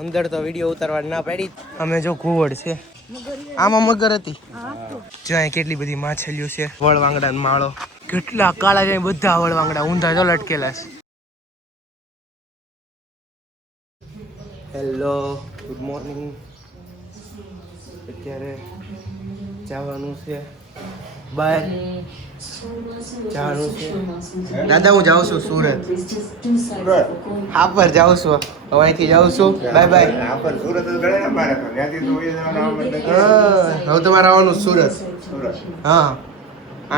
અંદર તો વિડીયો ઉતારવા ના પાડી. અમે જો ઘુવડ છે આમાં મગર હતી. જો અહીં કેટલી બધી માછલીઓ છે. વળવાંગડા માળો કેટલા કાળા જાય બધા વળવાંગડા ઊંધા જો લટકેલા છે. Hello good morning. અત્યારે જવાનું છે બહાર જવાનું છે. દાદા હું જાઉં છું સુરત. હાપર જાઉં છું હવે અહીંથી જાઉં છું. Bye bye. હવે તમારે આવવાનું સુરત. હા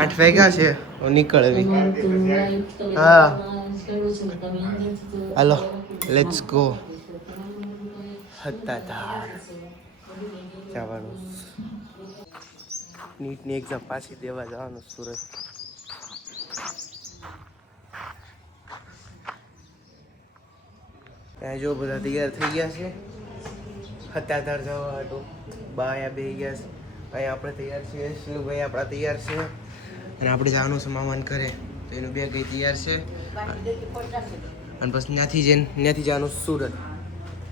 8 વાગ્યા છે નીકળવી. હા હાલો લેટ્સ ગો. હત્તાધાર જવાનું. નીટની એક્ઝામ પાછી દેવા જવાનું સુરત. ત્યાં જો બધા તૈયાર થઈ ગયા છે હત્તાધાર જવા હાટું. બાયા બે ગયા છે. અહીંયા આપણે તૈયાર છીએ. શિલુભાઈ આપણા તૈયાર છે અને આપણે જવાનું છે મામાને ઘરે. તો એનું બે કઈ તૈયાર છે અને પછી ત્યાંથી જવાનું સુરત.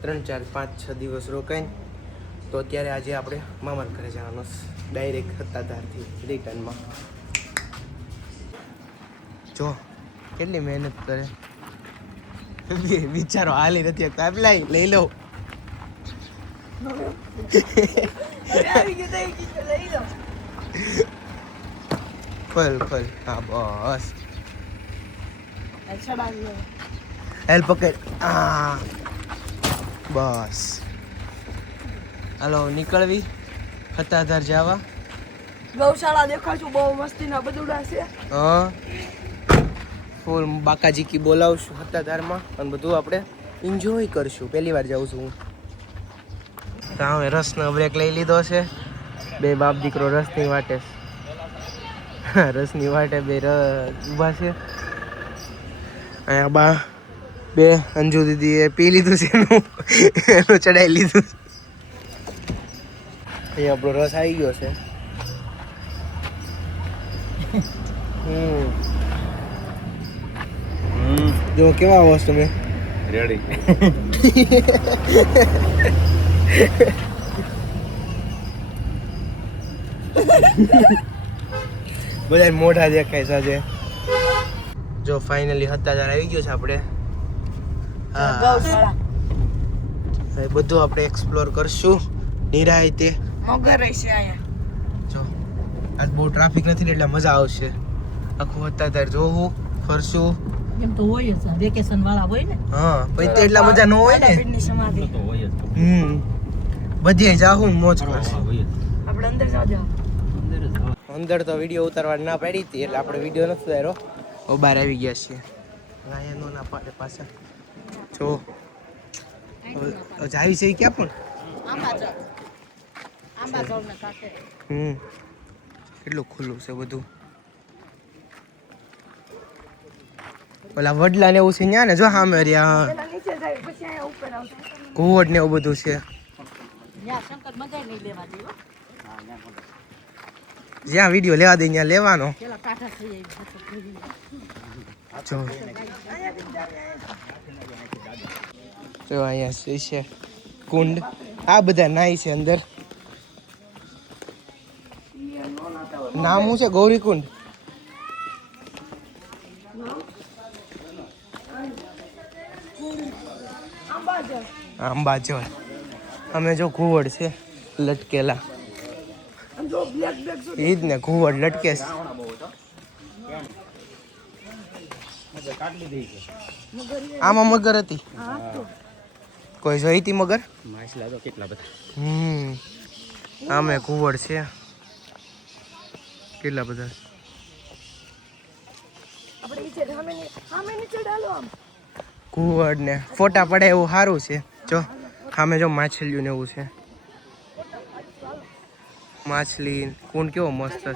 3, 4, 5, 6 દિવસ રોકાઈને તો અત્યારે આજે આપણે મામાને ઘરે જવાનું ડાયરેક્ટ હત્તાધારથી રિટર્નમાં. જો કેટલી મહેનત કરે વિચારો. હાલી નથી કાપલાઈ લઈ લો. ફલ હા બસ હેલ પકડ. હા બસ હાલો નીકળવી હત્તાધાર જવા. ગૌશાળા દેખાડશું બહુ મસ્તીના બદુડા છે. હા ફૂલ બાકાજી કી બોલાવશું હત્તાધારમાં અને બધું આપણે એન્જોય કરશું. પહેલી વાર જાઉં છું હું. તો હવે રસનો બ્રેક લઈ લીધો છે. બે બાપ દીકરો રસની વાટે બે ઊભા છે. અહીંયા બા બે અંજુ દીદીએ પી લીધું છે એનું ચડાવી લીધું. અહીંયા આપણો રસ આવી ગયો છે. જો કેવા આવો છો તમે? રેડી. બધા મોઢા દેખાય છે આજે. જો ફાઇનલી હત્તાધાર આવી ગયો છે આપણે. હા હવે બધું આપણે એક્સપ્લોર કરશું નિરાયતે. મગર છે આયા. જો આજ બહુ ટ્રાફિક નથી ને એટલે મજા આવશે. આખું હત્તાધાર જોવું ફરશું. એમ તો હોય જ વેકેશન વાળા હોય ને. હા પછી તો એટલા મજા ન હોય ને. બધી જાહું મોજ કરશું. આપણે અંદર જાવ. અંદર તો વિડીયો ઉતારવા ના પાડી હતી એટલે આપણે વિડીયો નથી ઉતાર્યો. બહાર આવી ગયા છીએ. ગાયનો ના પાડે પાછા. જો જાવી છે ક્યાં પણ કેટલું ખુલ્લું છે બધું. ઓલા વડલા ને એવું છે ન્યા ને જો સામે રહ્યા ઘુવડ ને એવું બધું છે. જ્યાં વિડીયો લેવા દે ત્યાં લેવાનો. જો અહીંયા છે કુંડ. આ બધા નાય છે અંદર. નામ શું છે? ગૌરી કુંડ. અંબાજળ. અમે જો ઘુવડ છે લટકેલા. ઈ જ ને ઘુવડ લટકે છે. આમાં મગર હતી. કોઈ જોઈ હતી મગર? આમે ઘુવડ છે કેટલા બધા. ઘુવડ ને ફોટા પડે એવું સારું છે. જો સામે જો માછલીઓ ને એવું છે. માછલી કુંડ કેવો મસ્ત છે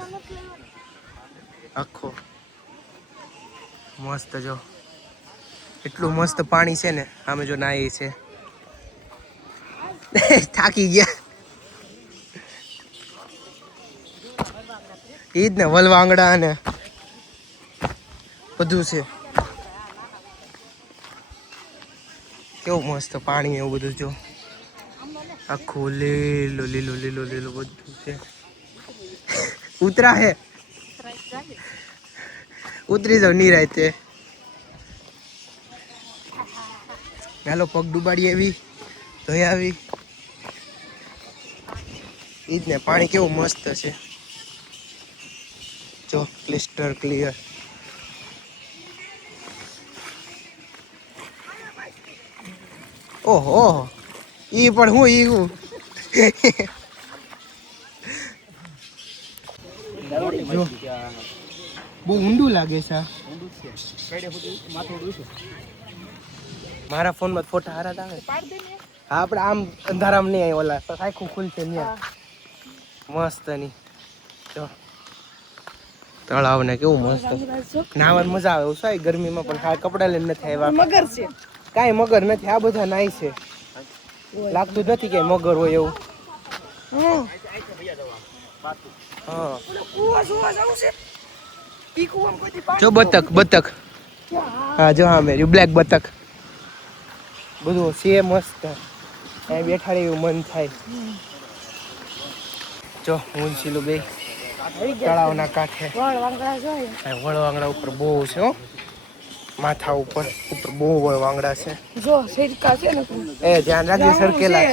આખો. મસ્ત જો એટલું મસ્ત પાણી છે ને. આમે જો નાઈ છે. થાકી ગયા. ઈ જ ને વલવાંગડા ને બધું છે. કેવું મસ્ત પાણી એવું બધું જો. આખું લીલું લીલું લીલું લીલું બધું છે. ઉતરા હે ઉતરી જાવ નિરાયતે. હાલો પગ ડુબાડી આવી ધોઈ આવી. ઈ જ ને પાણી કેવું મસ્ત છે જો ક્લિસ્ટર ક્લિયર. ઓહો ઓહો ઈ પણ હું ઈ હું જો બહુ ઊંડું લાગે છે આ. મારા ફોનમાં ફોટા હારા જ આવે. હા આપણે આમ અંધારામાં નહીં આવી ઓલા તો આખું ખુલશે ત્યાં મસ્ત ની. જો તળાવ ને કેવું મસ્ત નાવાની મજા આવે. શું ગરમીમાં પણ હા કપડા લઈને નથી આવ્યા. મગર છે. કાંઈ મગર નથી. આ બધા નાય છે. લાગતું જ નથી કે મગર હોય એવું. હા જો બતક બતક. હા જો હા મેરી બ્લેક બતક બધું છે મસ્ત. અહીં બેઠાડે એવું મન થાય. જો હું છીલું બે તળાવના કાંઠે. વળવાંગડા ઉપર બહુ છે હો. માથા ઉપર ઉપર બહુ વળવાંગડા છે. જો સિરકા છે ને એ ધ્યાન રાખજો સરકેલા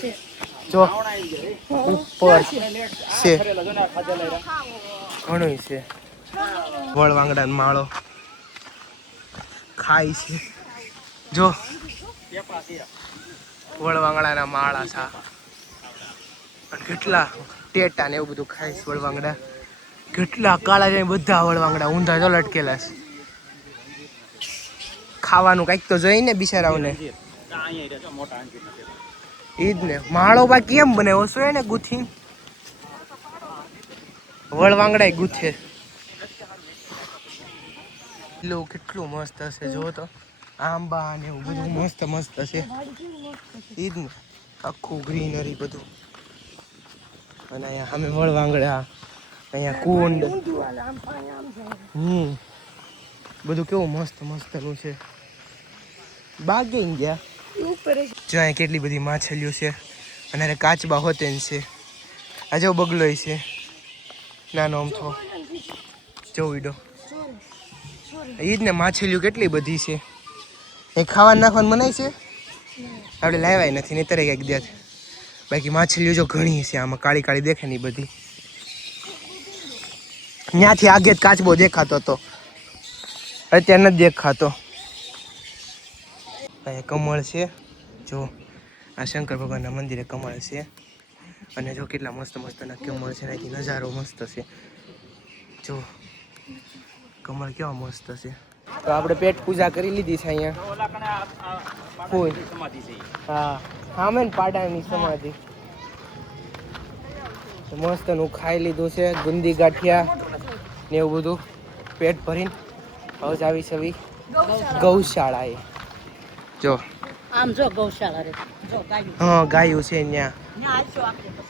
છે. જો ઉપર છે ઘણું છે. વળવાંગડા માળો ખાય છે. જો વળવાંગડાના માળા છે. કેટલા ટેટા ને એવું બધું ખાય છે વળવાંગડા. કેટલા કાળા જાય બધા વળવાંગડા ઊંધા તો લટકેલા છે. ખાવાનું કઈક તો જોઈ ને બિચારાઓને. ઈ જ ને માળો બા કેમ બને ઓછો ને ગુથી વળવાંગડા ગુથે. કેટલું મસ્ત હશે જો તો. આંબા ને એવું બધું મસ્ત મસ્ત છે. ઈ જ ને આખું ગ્રીનરી બધું. અને અહીંયા સામે વળવાંગડા અહીંયા કુંડ. બધું કેવું મસ્ત મસ્તનું છે. બાગી ગયા જો અહીંયા કેટલી બધી માછલીઓ છે. અને કાચબા હોતે છે. આ જો બગલો છે નાનો અમથો જો વીડો. ઈ જ ને માછલીઓ કેટલી બધી છે. એ ખાવા નાખવાનું મનાય છે. આપણે લાવ્યા નથી નહીં તરે કંઈક દે. બાકી માછલીઓ જો ઘણી છે આમાં કાળી કાળી દેખે ને બધી. ત્યાંથી આગે જ કાચબો દેખાતો હતો અત્યારે નથી દેખાતો. અહીંયા કમળ છે જો. આ શંકર ભગવાનના મંદિરે કમળ છે. અને જો કેટલા મસ્ત મસ્તના કમળ છે. અહીંથી નજારો મસ્ત છે. જો કમળ કેવા મસ્ત છે. તો આપણે પેટ પૂજા કરી લીધી છે અહીંયા. હા હા મેં પાડાની સમાધિ મસ્ત નું ખાઈ લીધું છે. ગુંદી ગાંઠિયા ને એવું બધું પેટ ભરીને હવે આવી સવી ગૌશાળાએ. જો આમ જો ગૌશાળા રે જો હા ગાયું છે ત્યાં.